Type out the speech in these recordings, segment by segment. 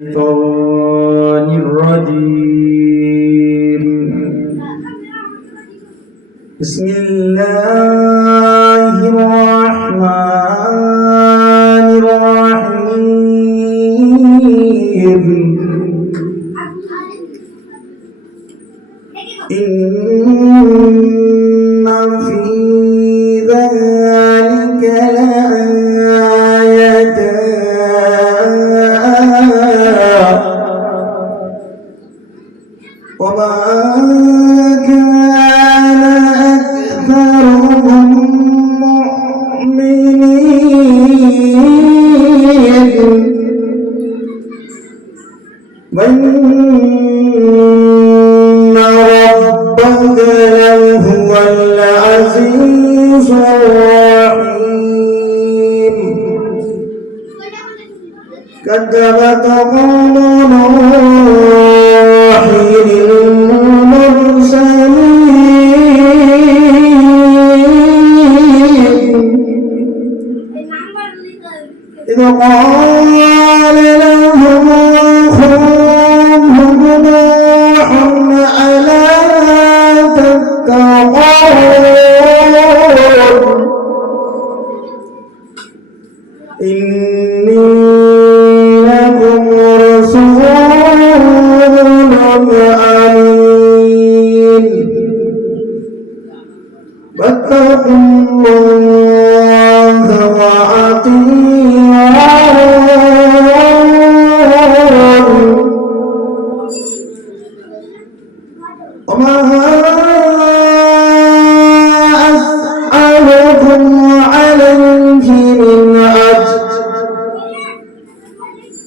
الشيطان الرجيم. بسم الله الرحمن الرحيم. إن في ذلك لآية وما كان أكثرهم مؤمنين وإن ربك لهو العزيز الرحيم. كذبت قوم نوح إذ قال لهم أخوهم نوح ألا تتقون إني لكم رسول أمين فاتقوا الله وأطيعون وما أسألكم عليه من أجر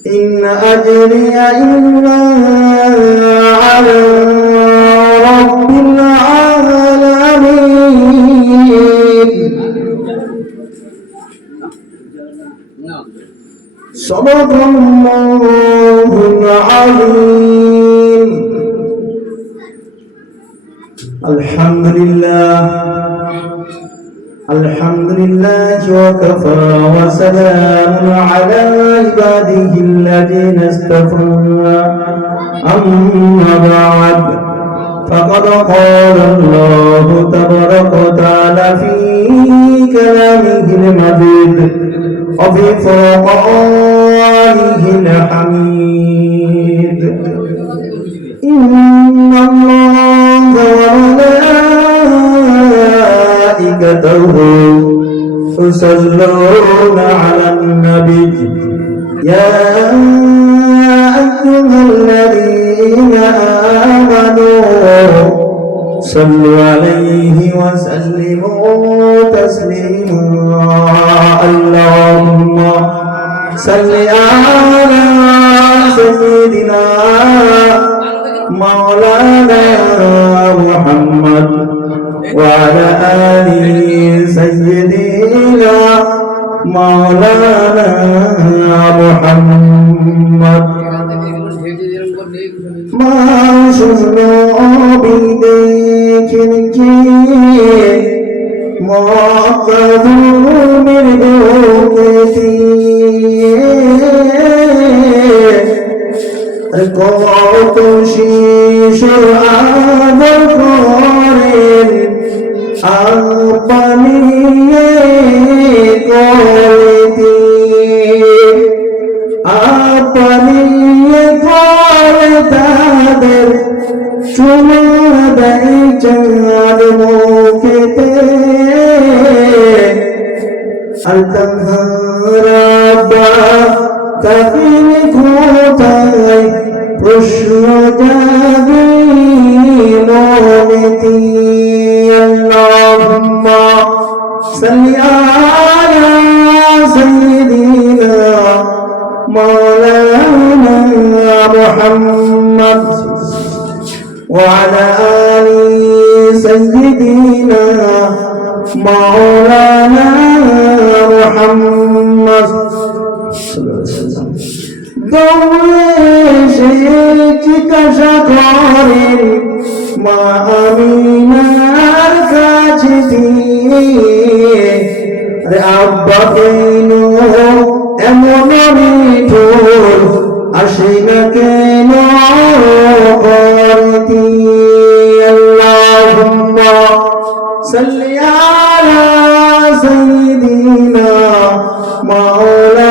إن أجري إلا على رب العالمين. صدق الله العظيم. الحمد لله وكفى وسلام على عباده الذين اصطفى. أما بعد فقد قال الله تبارك وتعالى في كلامه المجيد وفي فرقانه الحميد. إن الله وملائكته يصلون على النبي يا أيها الذين آمنوا صلوا عليه وسلموا تسليما. اللهم صل على سيدنا مولانا محمد وعلى آل سيدنا مولانا محمد. معصوم بذكرك مؤكد من بوقتي القوت شيش الأذكار أقبلي قولتي أقبلي قولتادر شمادي جاد موكتي التنهر ربا كفيني كوتاي رشدادي مومتي. اللهم صل على سيدنا مولانا محمد وعلى آل سيدنا مولانا محمد. জিজ্ঞাসা করেন মা আমিনার কাছে দিয়ে আব্বা কেন এমন মিঠুর আসে না কেন করতি আল্লাহুম্মা সাল্লি আলা সাইয়্যিদিনা মাওলানা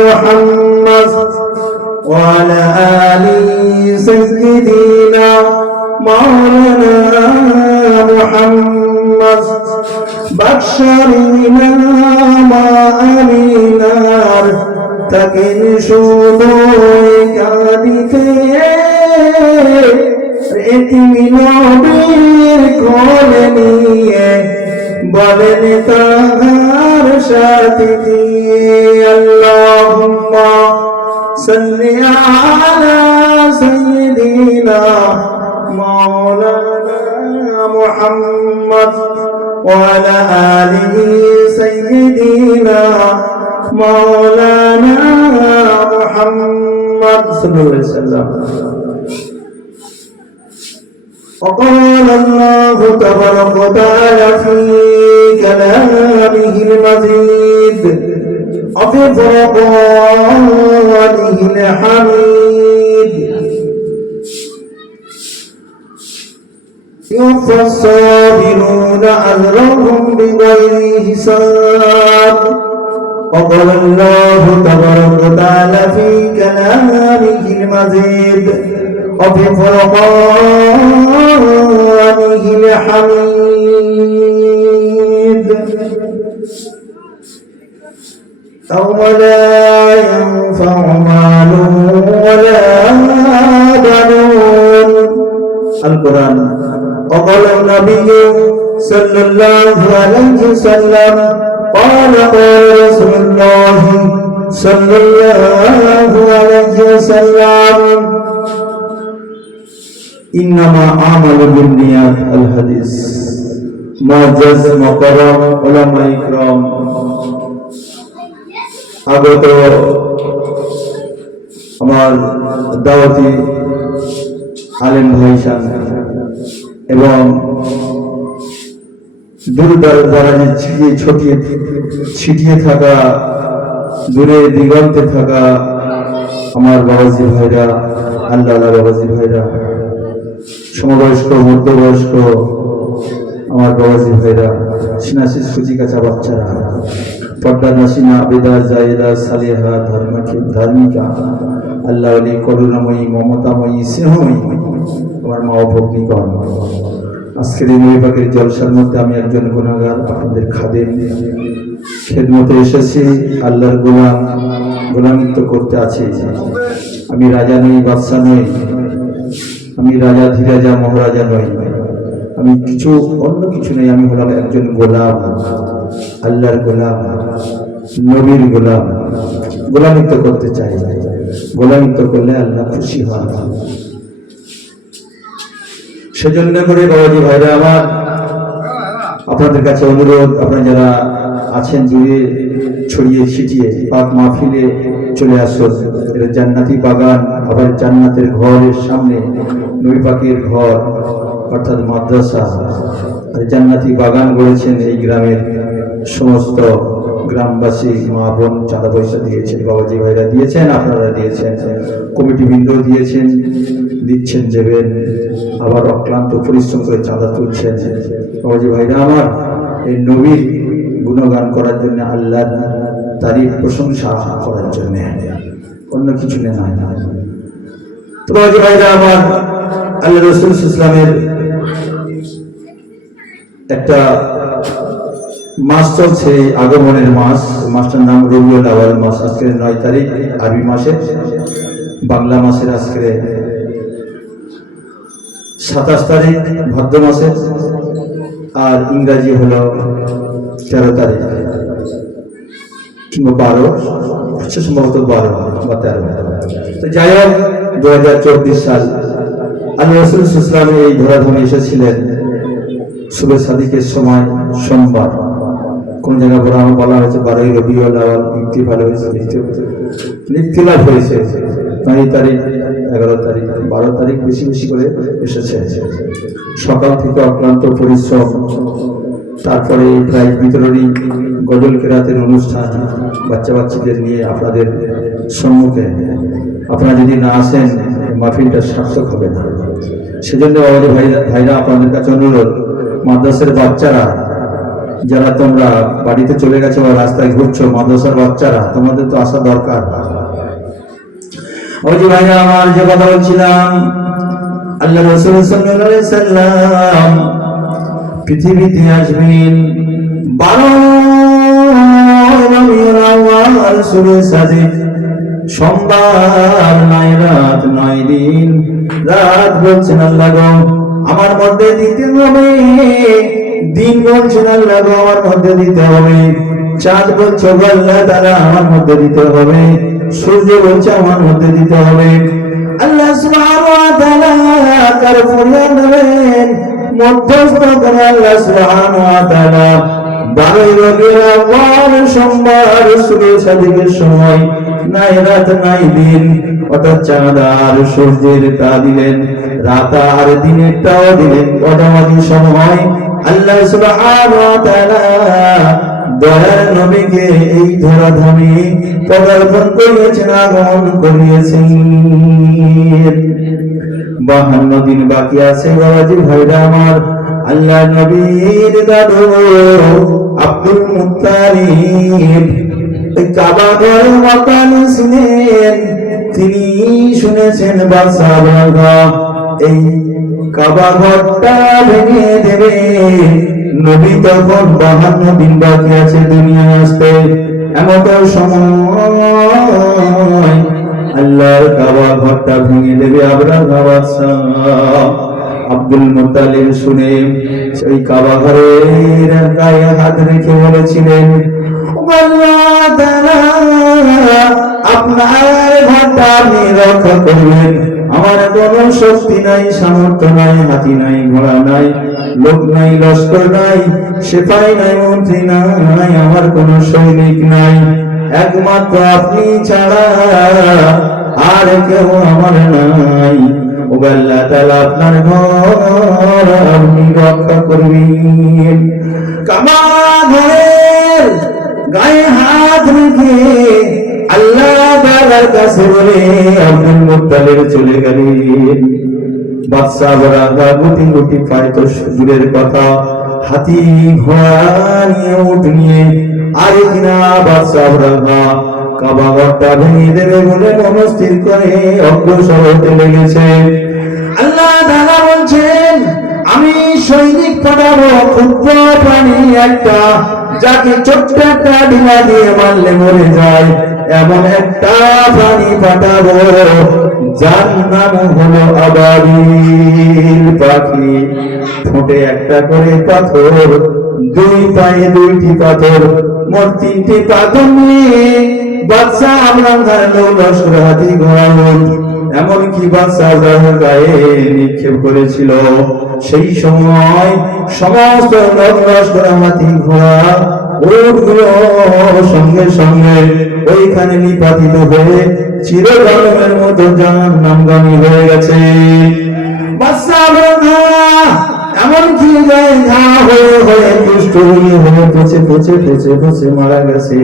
মুহাম্মদ ওয়া আলা আলি সাইয়্যিদিনা মাওলানা মুহাম্মদ বাশশারিনা মা আমিনার তাকিন শুধুই কাঁদিতে এতিমি নবীর কোলে নিয়ে বলেন তাহার সাথী দিয়ে আল্লাহুম্মা সাল্লি আলা সাইয়্যিদিনা মাওলানা মুহাম্মদ ওয়া আলা আলিহি সাইয়্যিদিনা مولانا محمد صلى الله عليه وسلم وقال الله تبارك وتعالى في كلامه المجيد وفي فرقانه الحميد يوفى الصابرون أجرهم بغير حساب وقال الله تبارك وتعالى في كلامه المجيد وفي فرقانه الحميد يوم لا ينفع مال ولا بنون القرآن وقال النبي صلى الله عليه وسلم قال رسول الله صلى الله عليه وسلم إنما أعمل بالنيات الحديث معجز مقرم علماء إكرام আগত আমার দাওয়াতি আলেম ভাইসান এবং দূর দরাজে ছিটিয়ে থাকা দূরে দিগন্তে থাকা আমার বাবাজি ভাইরা আল্লাহ বাবাজি ভাইরা সমবয়স্ক মধ্যবয়স্ক আমার বাবাজি ভাইরা সিনাশিস কুচি কাঁচা বাচ্চারা পর্দা নাসিনা আবেদা জায়েদা সালেহা ধার্মিকা আল্লাহ আলী করুণাময়ী মমতাময়ী স্নেহময়ী আমার মা ও ভগ্নীগণ আজকের এই নবী পাকের জলসার মধ্যে আমি একজন গুনাহগার আপনাদের খাদেম খেদমতে এসেছি আল্লাহর গোলামিত্ব করতে আছি আমি রাজা নই বাদশা নই আমি রাজা ধীরাজা মহারাজা নই আমি অন্য কিছু নেই আমি হলাম একজন গোলাম আল্লাহর গোলাম নবীর গোলাম গোলামিত্ব করতে চাই গোলামিত্ব করলে আল্লাহ খুশি হন সেজন্য করে বাবাজি ভাইরা আমার আপনাদের কাছে অনুরোধ আপনারা যারা আছেন দূরে ছড়িয়ে ছিটিয়ে পাক মাহফিলে চলে আসুন এটা জান্নাতি বাগান আবার জান্নাতের ঘরের সামনে নবী পাকের ঘর অর্থাৎ মাদ্রাসা আর জান্নাতি বাগান গড়েছেন এই গ্রামের সমস্ত গ্রামবাসী মা বোন চাঁদা পয়সা দিয়েছেন বাবাজি ভাইরা দিয়েছেন আপনারা দিয়েছেন কমিটি বৃন্দ দিয়েছেন দিচ্ছেন দেবেন আবার অক্লান্ত পরিশ্রম করে চাঁদা তুলছেন বাবাজি ভাইরা আমার এই নবীর গুণগান করার জন্য আল্লাহর তারিফ প্রশংসা করার জন্য অন্য কিছু নেই না তো বাবাজি ভাইরা আমার আল্লাহ রাসূল ইসলামের একটা মাস চলছে আগমনের মাসটার নাম রবিউল আউয়াল মাস আজকে 9 তারিখ আরবি মাসের বাংলা মাসের আজকে 27 তারিখ ভাদ্র মাসের আর ইংরেজি হলো 13 তারিখ কিংবা 12 সম্ভবত 12 বা 13 তো যাই হোক 2024 সাল আল্লাহ রাসূল ইসলামে এই ধরাধামে এসেছিলেন শুভে সাদিকের সময় সোমবার কোন জায়গায় বলা হয়েছে 12 রবিউল আউয়াল ইখতিলাফ হয়েছে 9 তারিখ 11 তারিখ 12 তারিখ বেশি বেশি করে এসেছে সকাল থেকে অক্লান্ত পরিশ্রম তারপরে প্রায় বিতরণী গজল কেরাতের অনুষ্ঠান বাচ্চা বাচ্চাদের নিয়ে আপনাদের সম্মুখে আপনারা যদি না আসেন মাহফিলটা সার্থক হবে না। সেজন্য বাবাজি ভাইরা আপনাদের কাছে অনুরোধ, মাদ্রাসার বাচ্চারা যারা তোমরা বাড়িতে চলে গেছো বা রাস্তায় ঘুরছো, মাদ্রাসার বাচ্চারা তোমাদের তো আসা দরকার। বাবাজি ভাইরা আমার যে কথা বলছিলাম, আল্লাহ রাসূল সাল্লাল্লাহু আলাইহি সাল্লাম পৃথিবীতে আসবেন 12 রবিউল আউয়াল সূরা সাদিক, সোমবার 9 রাত 9 দিন রাত বলছেন আল্লাহ গো আমার মধ্যে দিতে হবে, দিন বলছেন আল্লাহ গো আমার মধ্যে দিতে হবে, চাঁদ বলছে আল্লাহ তাআলা আমার মধ্যে দিতে হবে, সূর্য বলছে আমার মধ্যে দিতে হবে। আল্লাহ সুবহানাহু ওয়া তাআলা কার ফরিয়াদ নেবেন, মধ্যস্থ করে আল্লাহ সুবহানাহু ওয়া তাআলা 12 রবিউল আউয়াল সোমবার সূরা সাদিকের সময় 9 রাত 9 দিন অর্থাৎ চাঁদ আর সূর্যের তা দিলেন, রাত আর দিনের তাও দিলেন, অটামাঝি সময় আল্লাহ সুবহানাহু ওয়া তাআলা দয়ার নবীকে এই ধরাধামে পদার্পণ করিয়েছেন, আগমন করিয়েছেন। 52 দিন বাকি আছে বাবাজি ভাইরা আমার। আল্লাহ নবীর দাদু আব্দুল মুত্তালিব কাবা ঘরে ওয়াকানি ছিলেন, তিনি শুনেছেন বাদশাহ এই কাবা ঘরটা ভেঙে দেবে। নবী তখন 52 দিন বাকি আছে দুনিয়ায় আসতে, এমন সময় আল্লাহর কাবা ঘরটা ভেঙে দেবে আবরাহা বাদশাহ। আব্দুল মুত্তালিব শুনে ওই কাবা ঘরের গায়ে হাত রেখে বলেছিলেন, আল্লাহ তাআলা আপনার ঘরটা আপনি রক্ষা করবেন, আমার কোনো শক্তি নাই, সামর্থ্য নাই, হাতি নাই, ঘোড়া নাই, লোক নাই, লস্কর নাই, সিপাহী নাই, মন্ত্রী নাই, আমার কোনো সৈনিক নাই, একমাত্র আপনি ছাড়া আর কেউ আমার নাই। ও আল্লাহ তাআলা আপনার ঘর আপনি রক্ষা করবেন। কাবা ঘরের গায়ে হাত রেখে আল্লাহ তাআলার কাছে বলে আব্দুল মুত্তালিব চলে গেলেন। বাদশা বরাহা গুটি গুটি পায় তো দূরের কথা, হাতি ঘোড়া নিয়ে উট নিয়ে আরে কিনা বাদশা বরাহা কাবা ঘরটা ভেঙে দেবে বলে মনস্থির করে অগ্রসর হতে লেগেছে। আল্লাহ তাআলা বলছেন আমি সৈনিক পাঠাবো, ক্ষুদ্র প্রাণী একটা যাকে ছোট্ট একটা ঢিলা দিয়ে মারলে মরে যায় এমন একটা প্রাণী পাঠাবো, যার নাম হলো আবাবিল পাখি। ঠোঁটে একটা করে পাথর, দুই পায়ে দুইটি পাথর, মোট 3টি পাথর নিয়ে বাদশা আমরাঙ্গার লস্কর হাতি ঘোড়া উট এমনকি বাদশা গায়ে নিক্ষেপ করেছিল। সেই সময় সমস্ত লস্কর হাতি ঘোড়া উটগুলো সঙ্গে সঙ্গে ওইখানে নিপাতিত হয়ে চিরকালের মতো জাহান্নামগামী হয়ে গেছে। বাদশা এমনকি গায়ে ঘা হয়ে হয়ে দুষ্ট হয়ে পচে পচে পচে পচে মারা গেছে।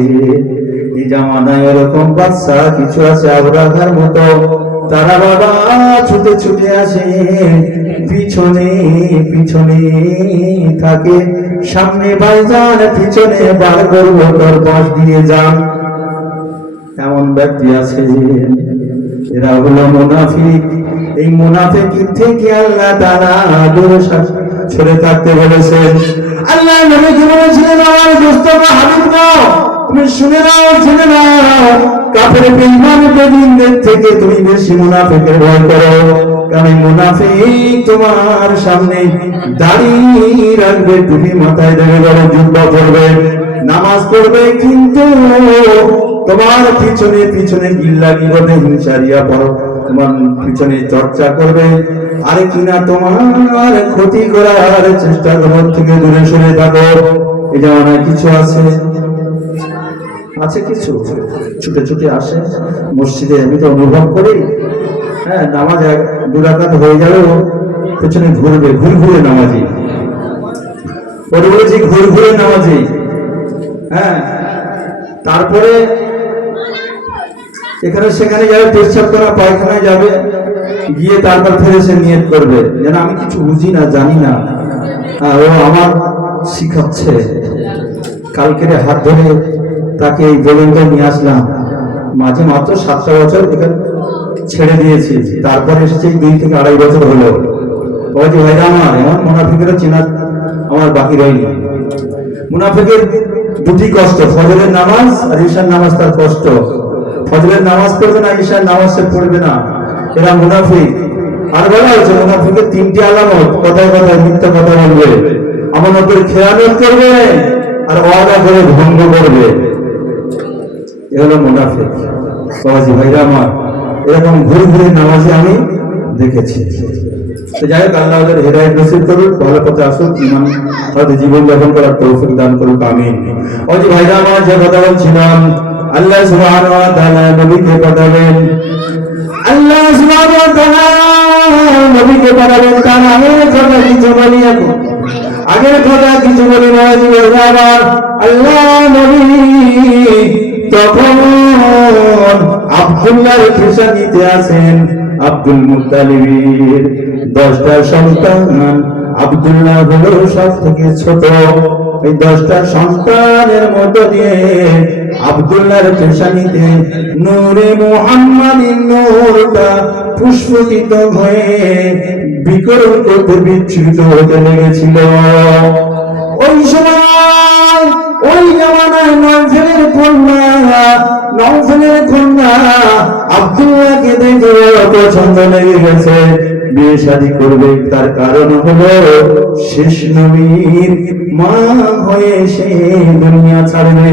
এই জামানায় এরকম বাদশা কিছু আছে আবরাহার মতো, তারা বাবা ছুটে ছুটে আসে, পিছনে পিছনে থাকে, সামনে ভাইজান পিছনে বার করবো তোর বাঁশ দিয়ে যান। এমন ব্যক্তি আছে, এরা হলো মুনাফিক। এই মুনাফিক থেকে আল্লাহ তাআলা দূরে সরে থাকতে বলেছেন। আল্লাহ নবীকে বলেছিলেন আমার দোস্ত হাবিব তুমি শুনে নাও, শুনে নাও, কাফের বেঈমান বেঈমানদের থেকে তুমি বেশি মুনাফিকের ভয় করো, কারণ মুনাফিক তোমার সামনে দাঁড়িয়ে রাখবে, টুপি মাথায় দেবে, বড় জুব্বা পরবে, নামাজ পড়বে, কিন্তু তোমার পিছনে পিছনে গিল্লা গিবতে হিংসারিয়া পড়ো, তোমার পিছনে চর্চা করবে, আরে কিনা তোমার ক্ষতি করার চেষ্টা করো, থেকে দূরে সরে থাকো। এই যেমন কিছু আছে কিছু ছুটে ছুটে আসে মসজিদে, আমি তো অনুভব করি, হ্যাঁ নামাজ 2 রাকাত হয়ে যাবে, পেছনে ঘুরবে, ঘুরে ঘুরে নামাজি, পরে বলেছি ঘুরে ঘুরে নামাজি, হ্যাঁ তারপরে এখানে সেখানে যাবে, পেশাব করা, পায়খানায় যাবে, গিয়ে তারপর ফেরে সে নিয়ত করবে যেন আমি কিছু বুঝি না, জানি না, ও আমার শিখাচ্ছে। কালকের হাত ধরে তাকে এই পর্যন্ত নিয়ে আসলাম, মাঝে মাত্র 7টা বছর এখানে ছেড়ে দিয়েছি, তারপরে এসেছে 2 থেকে 2.5 বছর হলো। বাবাজি ভাইরা আমার, এমন মুনাফিকের চেনা আমার বাকি রয়নি। মুনাফিকের দুটি কষ্ট, ফজরের নামাজ আর ঈশার নামাজ তার কষ্ট। ফজরের নামাজ পড়বে না, ঈশার নামাজ সে পড়বে না, এরা মুনাফিক। আর বলা হয়েছে মুনাফিকের 3টি আলামত, কথায় কথায় মিথ্যা কথা বলবে, আমানতের খেয়ানত করবে, আর ওয়াদা করে ভঙ্গ করবে, এগুলো মুনাফিক। বাবাজি ভাইরা আমার, এরকম ঘুরে ঘুরে নামাজে আমি দেখেছি। তো যাই হোক, আল্লাহ ওদের হেদায়েত নসিব করুক, ভালো পথে আসুক, ইমান হয়তো জীবন যাপন করার তৌফিক দান করুক, আমিন। ওই যে ভাইরা আমার, যে কথা বলছিলাম, আল্লাহ সুবহানাহু ওয়া তাআলা নবীকে পাঠাবেন, আল্লাহ সুবহানাহু ওয়া তাআলা নবীকে পাঠাবেন। তার আগের কথা কিছু বলি, এখন আগের কথা কিছু বলি না। আমার আল্লাহ নবী তখন আব্দুল্লাহর খেসানিতে আছেন। আব্দুল মুত্তালিবের 10টা সন্তান, আব্দুল্লাহ হলো সব থেকে ছোট। এই 10টা সন্তানের মধ্য দিয়ে আব্দুল্লাহর পেশানিতে নূরে মুহাম্মাদিন নূরটা পুষ্পিত হয়ে বিকরণ করতে, বিচ্ছুরিত হতে লেগেছিল। ওই সময় ওই জামানায় নওফলের কন্যা আব্দুল্লাহকে দেখে পছন্দ লেগে গেছে, বিয়ে শাদী করবে। তার কারণ হলো শেষ নবীর মা হয়ে সে দুনিয়া ছাড়বে,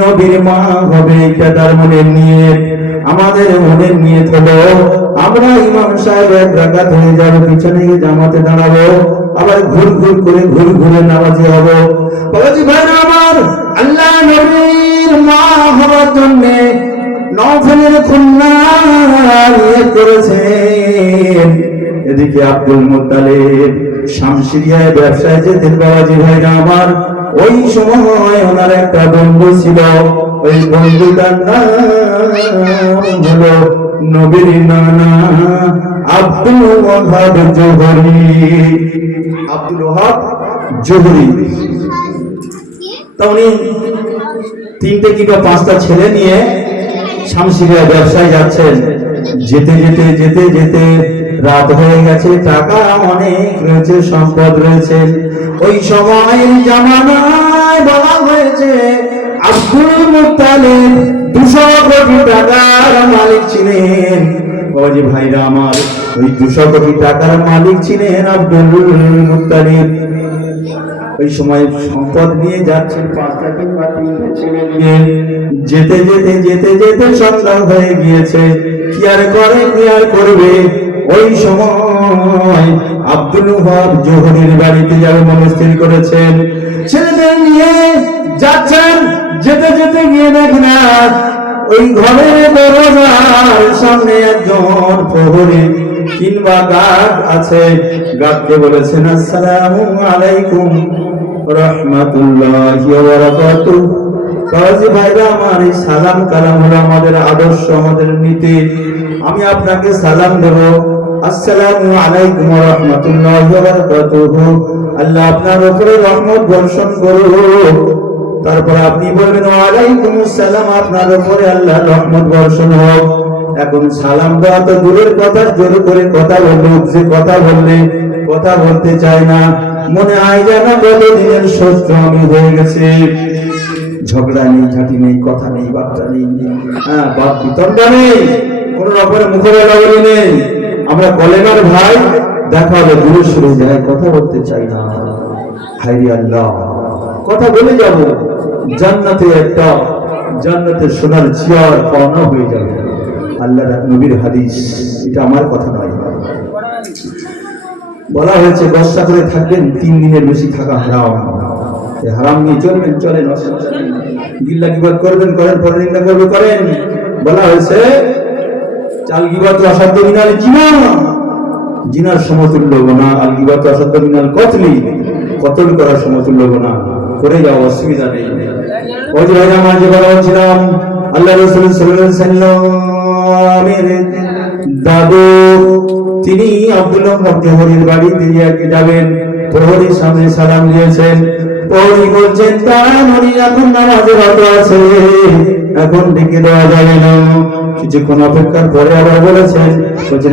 নবীর মা হবে, এটা তার মনের নিয়ত। আমাদের মনের নিয়ত হলো আমরা ইমাম সাহেব 1 রাকাত হয়ে যাবো, পিছনে গিয়ে জামাতে দাঁড়াবো, আবার ঘুর ঘুরে নামাজি হবো। বাবাজি ভাইরা আমার, আল্লাহ নবীর মা হওয়ার জন্য নওফলের কন্যা নিয়ত করেছেন। এদিকে আব্দুল মুত্তালিব শাম সিরিয়ায় ব্যবসায় যেতেন। বাবাজি ভাইরা আমার, ওই সময় ওনার একটা বন্ধু ছিল, ওই বন্ধুটার নাম হলো নবীর নানা আব্দুল ওয়াহাব জোহরি। আব্দুল ওয়াহাব জোহরি। তা উনি 3টে কি 5টা ছেলে নিয়ে শামসিরিয়া ব্যবসায় যাচ্ছেন। যেতে যেতে রাত হয়ে গেছে, টাকা অনেক রয়েছে, সম্পদ রয়েছে। ওই সময়ের জামানায় বলা হয়েছে আব্দুল মুত্তালিব 200 কোটি টাকার মালিক ছিলেন। বাবাজি ভাইরা আমার, ওই 200 কোটি টাকার মালিক ছিলেন আব্দুল মুত্তালিব। ওই সময় সম্পদ নিয়ে যাচ্ছেন, 5টা কিংবা 3টে ছেলে নিয়ে। যেতে সন্ধ্যা হয়ে গিয়েছে। কি আর করবে, ওই সময় আব্দুল ওয়াহাব জোহরির বাড়িতে যাবে মনস্থির করেছেন। ছেলেদের নিয়ে যাচ্ছেন, যেতে গিয়ে দেখেন ওই ঘরের দরজার সামনে একজন প্রহরী কিংবা গার্ড আছে। গার্ডকে বলেছেন, আসসালামু আলাইকুম রাহমাতুল্লাহি ওয়া বারাকাতুহু। বাবাজি ভাইরা আমার, এই সালাম কালাম হলো আমাদের আদর্শ, আমাদের নীতি। আমি আপনাকে সালাম দেব, আসসালামু আলাইকুম ওয়া রাহমাতুল্লাহি ওয়া বারাকাতুহু, আল্লাহ আপনার উপরে রহমত বর্ষণ করুক। তারপর আপনি বলবেন, ওয়া আলাইকুম আসসালাম, আপনার উপরে আল্লাহর রহমত বর্ষণ হোক। এখন সালাম দেওয়া তো দূরের কথা, জোর করে কথা বললো, যে কথা বলতে চায় না, মনে হয় যেন কতদিনের শত্রু আমি হয়ে গেছে। ঝগড়া নেই, ঝাঁটি নেই, কথা নেই, বার্তা নেই, বাদ বিতণ্ডা নেই, কোন রকমের মুখে বলা বলি নেই। আমরা কলেমার ভাই, দেখা হবে দূরে সরে যায়, কথা বলতে চাই না। হায়রে আল্লাহ, কথা বলে যাব, জান্নাতের সোনার চেয়ার পাওনা হয়ে যাবে। আল্লাহর নবীর হাদিস, এটা আমার কথা নয়। বলা হয়েছে 10টা করে থাকবেন, 3 দিনের বেশি থাকা হারাম। হারাম নিয়ে চলেন, গিল্লা গিবাত করবেন, পরে নিন্দা করেন। বলা হয়েছে চাল গিবাত অসাধ্য মিনাল জিনা, জিনার সমতুল্য গুনাহ। আল গিবাত অসাধ্য মিনাল কতলি, কতল করার সমতুল্য গুনাহ। করে যাও, অসুবিধা নেই। ওই যে ভাইরা আমার, যে বলা হচ্ছিলাম, আল্লাহ রাসূল সাল্লাল্লাহু আলাইহি ওয়াসাল্লাম আমির দাদু তিনি আব্দুল ওহাব জোহরীর বাড়িতে যাবেন। প্রহরীর সামনে সালাম দিয়েছেন। প্রহরী বলছেন তাড়াতাড়ি এখন নামাজে রত আছে, এখন ডেকে দেওয়া যাবে না। কিছুক্ষণ অপেক্ষার পরে আবার বলেছেন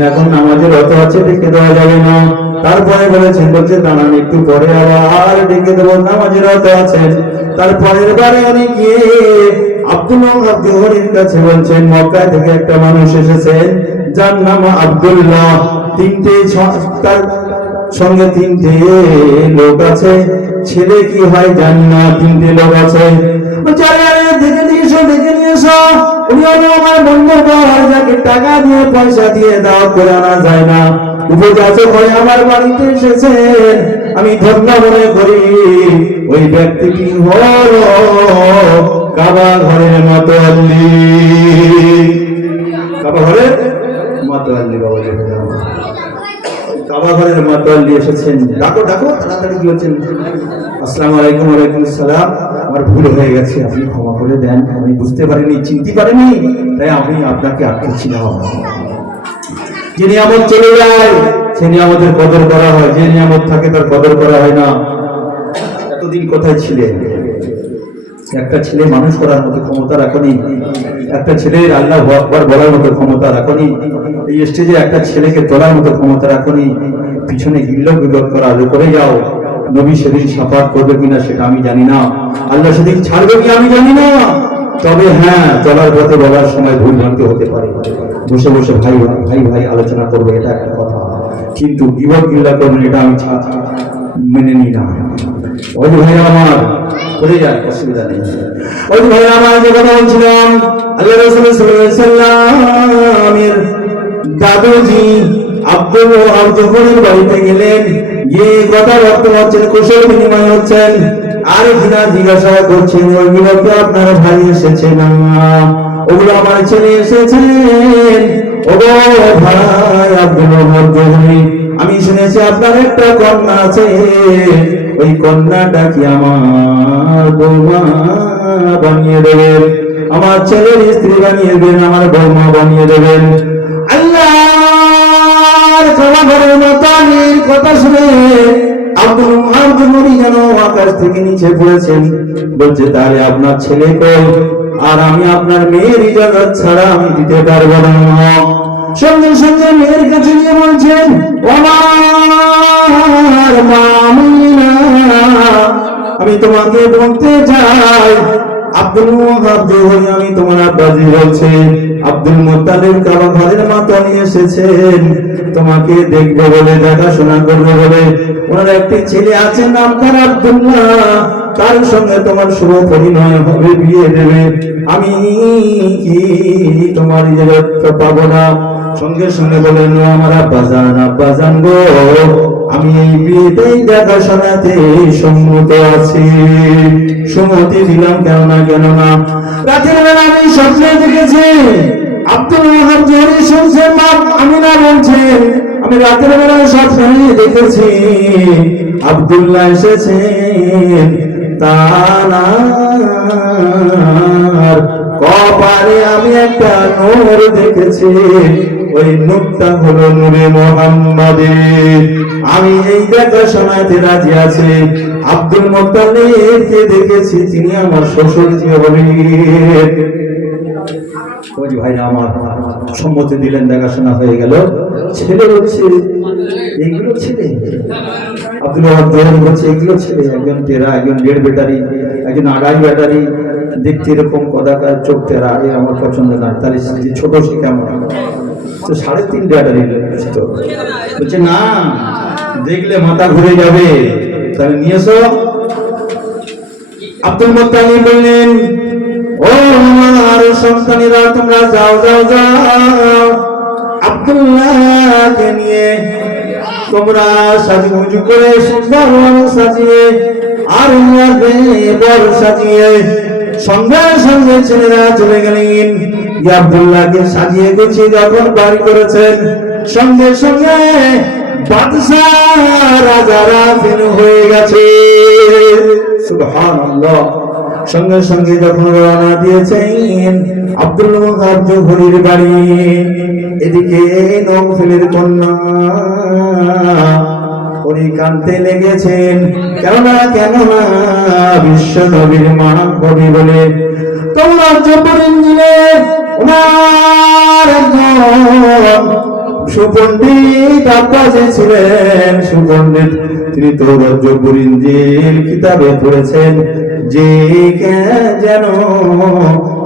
এখন নামাজে রত আছে, ডেকে দেওয়া যাবে না। তারপরে বলেছেন দাঁড়ান একটু পরে আবার ডেকে দেবো, নামাজে রত আছেন। তারপরের বারে উনি গিয়ে আব্দুল ওহাব জোহরীর কাছে বলছেন মক্কা থেকে একটা মানুষ এসেছেন যার নাম আব্দুল্লাহ, তার সঙ্গে 3টে লোক আছে, ছেলে কি হয় জানি না, 3টে লোক আছে। দেখে নিয়ে এসো, উনি হলো আমার বন্ধু, যাকে টাকা দিয়ে পয়সা দিয়ে দাওয়াত করে আনা যায় না, উপযাচক হয়ে আমার বাড়িতে এসেছেন। আমি ধন্য মনে করি ওই ব্যক্তিটি হল কাবা ঘরের মাতোয়াল্লি। কাবা ঘরের মাতোয়াল্লি বাবাজি, কাবা ঘরের মাতোয়াল্লি এসেছেন। ডাকো ডাকো তাড়াতাড়ি বলছেন আসসালামু আলাইকুম। ওয়ালাইকুম আসসালাম, আমার ভুল হয়ে গেছে, আপনি ক্ষমা করে দেন, আমি বুঝতে পারিনি, চিনতে পারিনি, তাই আমি আপনাকে আটকেছিলাম। যে নিয়ামত চলে যায় সে নিয়ামতের কদর করা হয়, যে নিয়ামত থাকে তার কদর করা হয় না। এতদিন কোথায় ছিলেন? একটা ছেলে মানুষ করার মতো ক্ষমতা রাখনি, একটা ছেলের আল্লাহু আকবার বলার মতো ক্ষমতা রাখনি, এই স্টেজে একটা ছেলেকে তোলার মতো ক্ষমতা রাখনি। পিছনে গিল্লক বিল্লক করা আলো করে যাও। নবী সেদিন শাফাত করবে কিনা সেটা আমি জানি না, আল্লাহ সেদিন ছাড়বে কি আমি জানি না। তবে হ্যাঁ, চলার পথে বলার সময় ভুল ভ্রান্তি হতে পারে, বসে বসে ভাই ভাই ভাই আলোচনা করবে, এটা একটা কথা, কিন্তু গিবত গিল্লা করবেন এটা আমি মেনে নিই না। ওই ভাই আমার করে যান, অসুবিধা নেই। ওই ভাই আমার যে কথা বলছিলাম, আল্লাহ রাসূল সাল্লাল্লাহু আলাইহি ওয়াসাল্লামের দাদুজি আব্দুল ওহাব জোহরীর বাড়িতে গেলেন, গিয়ে কথাবার্তা হচ্ছেন, কুশল বিনিময় হচ্ছেন। আর কিনা জিজ্ঞাসা করছেন ওইগুলোকে আপনার ভাই এসেছে না, ওগুলো আমার ছেলে এসেছেন। ওগো ভাই আব্দুল ওহাব জোহরী, আমি শুনেছি আপনার একটা কন্যা আছে, ওই কন্যাটা কি আমার বৌমা বানিয়ে দেবেন, আমার ছেলের স্ত্রী বানিয়ে দেবেন, আমার বৌমা বানিয়ে দেবেন। আল্লাহর কাবা ঘরের মাতোয়াল্লির কথা শুনে আব্দুল ওহাব জোহরী যেন আকাশ থেকে নিচে পড়েছেন। বলছে তাহলে আপনার ছেলে কই? আর আমি আপনার মেয়ের ইজাজত ছাড়া আমি দিতে পারবো না। সঙ্গে সঙ্গে মেয়ের কাছে গিয়ে বলছেন আমার মা আমিনা, আমি তোমাকে বলতে চাই আব্দুল ওহাব জোহরী, আমি তোমার আব্বাজি বলছি, আব্দুল মুত্তালিব কাবা ঘরের মাতোয়াল্লি এসেছেন তোমাকে দেখবে বলে, দেখাশোনা করবে বলে। ওনার একটি ছেলে আছে নাম তার আব্দুল্লাহ, তার সঙ্গে তোমার শুভ পরিণয় হবে, বিয়ে দেবে। আমি কি তোমার ইজাজত পাবো না? সঙ্গে সঙ্গে বলেন আমার আব্বাজান গো, আমি এই বিয়েতেই দেখাশোনাতে সম্মত আছি, সম্মতি দিলাম। কেন না রাতের বেলা আমি স্বপ্নে দেখেছি আব্দুল ওহাব জোহরী শুনছেন মা আমিনা বলছেন, আমি রাতের বেলা স্বপ্নে দেখেছি আব্দুল্লাহ এসেছেন, তার কপালে আমি একটা নূর দেখেছি, ওই নূরটা হলো নূরে মুহাম্মাদের। আমি এই দেখাশোনাতে রাজি আছি। আব্দুল মুত্তালিবকে দেখেছি, তিনি আমার শ্বশুর জি হবেন। ওই ভাই আমার সম্মতি দিলেন, দেখাশোনা হয়ে গেল। ছেলে হচ্ছে এইগুলো ছেলে, আব্দুল ওহাব জোহরী হচ্ছে এগুলো ছেলে, একজন টেরা, একজন 1.5 ব্যাটারি, একজন 2.5 ব্যাটারি, দেখতে এরকম কদাকার, চোখ টেরা, এ আমার পছন্দ না। তাহলে ছোট সে কেমন? তো 3.5 ব্যাটারি বলছে না, দেখলে মাথা ঘুরে যাবে, তাহলে নিয়ে এসো। আব্দুল মুত্তালিব বললেন ও আমার সন্তানেরা, তোমরা যাও যাও যাও, আব্দুল্লাহকে নিয়ে তোমরা সাজুগুজু করে সুন্দর সাজিয়ে আর বড় সাজিয়ে সঙ্গে সঙ্গে ছেলেরা চলে গেলেন। আব্দুল্লাহকে সাজিয়ে গুছিয়ে যখন বাড়ি করেছেন, সঙ্গে সঙ্গে বাদশাহ রাজারা ফিরে হয়ে গেছে। সুবহানাল্লাহ। সঙ্গে সঙ্গে যখন রওনা দিয়েছেন আব্দুল ওয়াহাব জোহরির বাড়ি, এদিকে নওফলের কন্যা উনি কাঁদতে লেগেছেন। কেননা বিশ্ব নবীর মা কবি বলে তোমার জব্বর ইঞ্জিলে ওনার একজন সুপণ্ডিত আব্বাস ছিলেন, সুপণ্ডিত। তিনি তো জব্বর ইঞ্জিল কিতাবে পড়েছেন যে যেন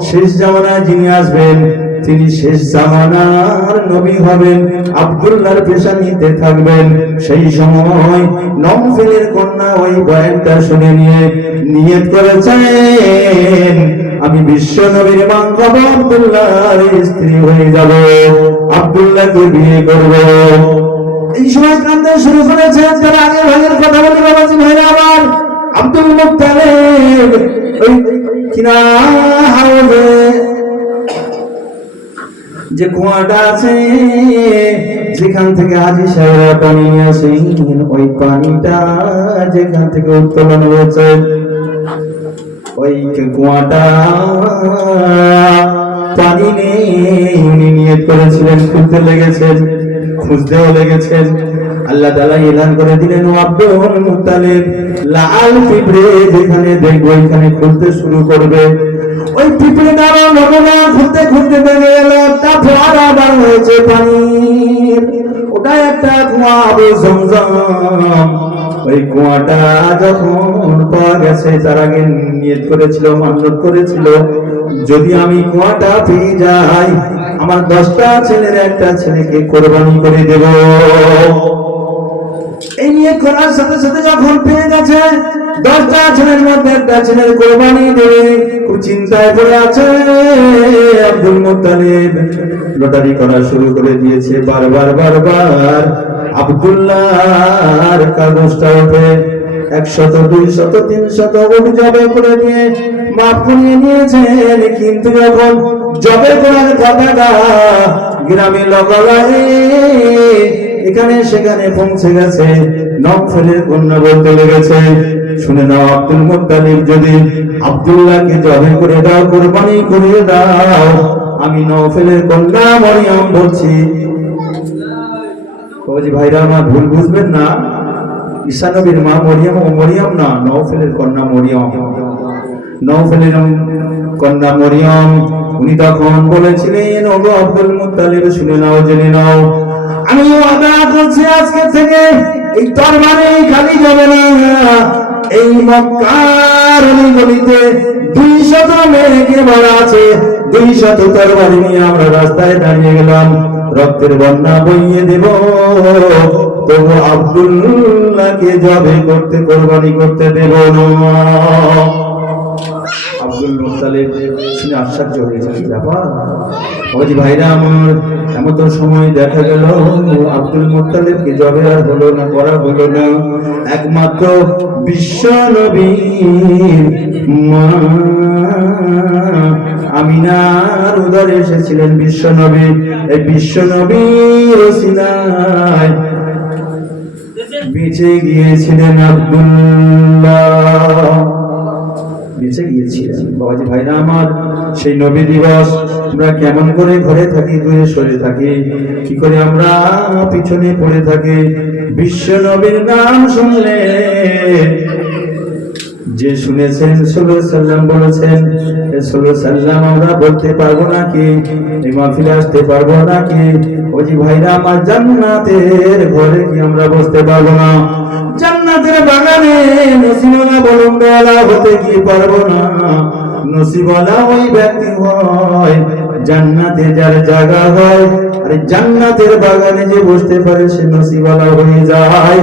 শেষ জামানায় যিনি আসবেন তিনি শেষ জামানার নবী হবেন, আব্দুল্লাহর পেশানিতে থাকবেন। সেই সময় নওফলের কন্যা ওই বয়ানটা শুনে নিয়ে নিয়ত করেছেন আমি বিশ্ব নবীর মা হব, আব্দুল্লাহর স্ত্রী হয়ে যাব, আব্দুল্লাহকে বিয়ে করব। এই সময় কাঁদতে শুরু করেছেন। তার আগে ভাইয়ের কথা বলি বাবাজি ভাইরা আমার, আব্দুল মুত্তালিব ওই কিনা হাওজে যে কুয়াটা আছে যেখান থেকে হাজী সাহেবরা পানি নিয়ে আসেন, ওই পানিটা যেখান থেকে উত্তোলন হয়েছে ওই কুয়াটা পানি নেই। উনি নিয়ত করেছিলেন, খুঁজতে লেগেছেন, খুঁজতেও লেগেছেন। আল্লাহ তাআলা এলান করে দিলেন ও আব্দুল মুত্তালিব লাল পিঁপড়ে যেখানে দেখবো ওইখানে খুঁজতে শুরু করবে। ওই পিঁপড়েটার নমুনা খুঁজতে খুঁজতে দেখে গেল একটা ফোয়ারা বার হয়েছে পানির, ওটা একটা কুয়া আবু জমজম। ওই কুয়াটা যখন পাওয়া গেছে তার আগে নিয়ত করেছিল, মান্যত করেছিল যদি আমি কুয়াটা পেয়ে যাই আমার 10টা ছেলের একটা ছেলেকে কোরবানি করে দেব। এই নিয়ে করার সাথে সাথে যখন পেয়ে গেছে 10টা ছেলের মধ্যে একটা ছেলের কোরবানি দেবে, খুব চিন্তায় পড়ে আছে আব্দুল মুত্তালিব। লটারি করা শুরু করে দিয়েছে, বারবার বারবার আব্দুল্লাহর কাগজটা ওঠে 100 200 300 জবে করে দিয়ে মাফ করিয়ে নিয়েছেন। কিন্তু এখন জবে করার কথাটা গ্রামে লগালায় এখানে সেখানে পৌঁছে গেছে। নওফলের কন্যা বলতে লেগেছে শুনে নাও আব্দুল মুত্তালিব যদি আব্দুল্লাহকে জবে করে দাও, কোরবানি করে দাও, আমি নওফলের কন্যা মরিয়ম বলছি। বাবাজি ভাইরা আমার ভুল বুঝবেন না, ঈসা নবীর মা মরিয়ম ও মরিয়ম না, নওফলের কন্যা মরিয়ম। নওফলের কন্যা মরিয়ম উনি তখন বলেছিলেন ওগো আব্দুল মুত্তালিব শুনে নাও, জেনে নাও, আমি ওয়াদা করছি আজকে থেকে এই তরবারি খালি যাবে না। এই মক্কার গলিতে 200 মেয়েকে ভরা আছে, 200 তরবারি নিয়ে আমরা রাস্তায় দাঁড়িয়ে গেলাম, রক্তের বন্যা বইয়ে দেব, তবু আব্দুল্লাহকে জবে করতে কোরবানি করতে দেব না। আব্দুল মুত্তালিব শুনে আশ্চর্য হয়েছে, কি ব্যাপার বাবাজি ভাইরা আমার। এমন তো সময় দেখা গেল আব্দুল মুত্তালিবকে জবে আর হলো না, করা হলো না। একমাত্র বিশ্ব নবীর মা আমিনার উদরে এসেছিলেন বিশ্ব নবী। এই বিশ্ব নবীর ওসিলায় বেঁচে গিয়েছিলেন আব্দুল্লাহ, বেঁচে গিয়েছিলেন। বাবাজি ভাইরা আমার, সেই নবী দিবস আমরা কেমন করে ঘরে থাকি, দূরে সরে থাকি, কি করে আমরা পিছনে পড়ে থাকি। বিশ্ব নবীর নাম শুনলে যে শুনেছেন সাল্লাল্লাহু আলাইহি সাল্লাম বলেছেন, সাল্লাল্লাহু আলাইহি সাল্লাম আমরা বলতে পারবো নাকি, এই মাহফিলে আসতে পারবো নাকি? ওজি ভাইরা আমার, জান্নাতের ঘরে কি আমরা বসতে পারবো না? জান্নাতের বাগানে নসিবওয়ালা বলন্দওয়ালা হতে কি পারবো না? নসিবওয়ালা ওই ব্যক্তি হয় জান্নাতে যার জায়গা হয়, আর জান্নাতের বাগানে যে বসতে পারে সে নসিবওয়ালা হয়ে যায়।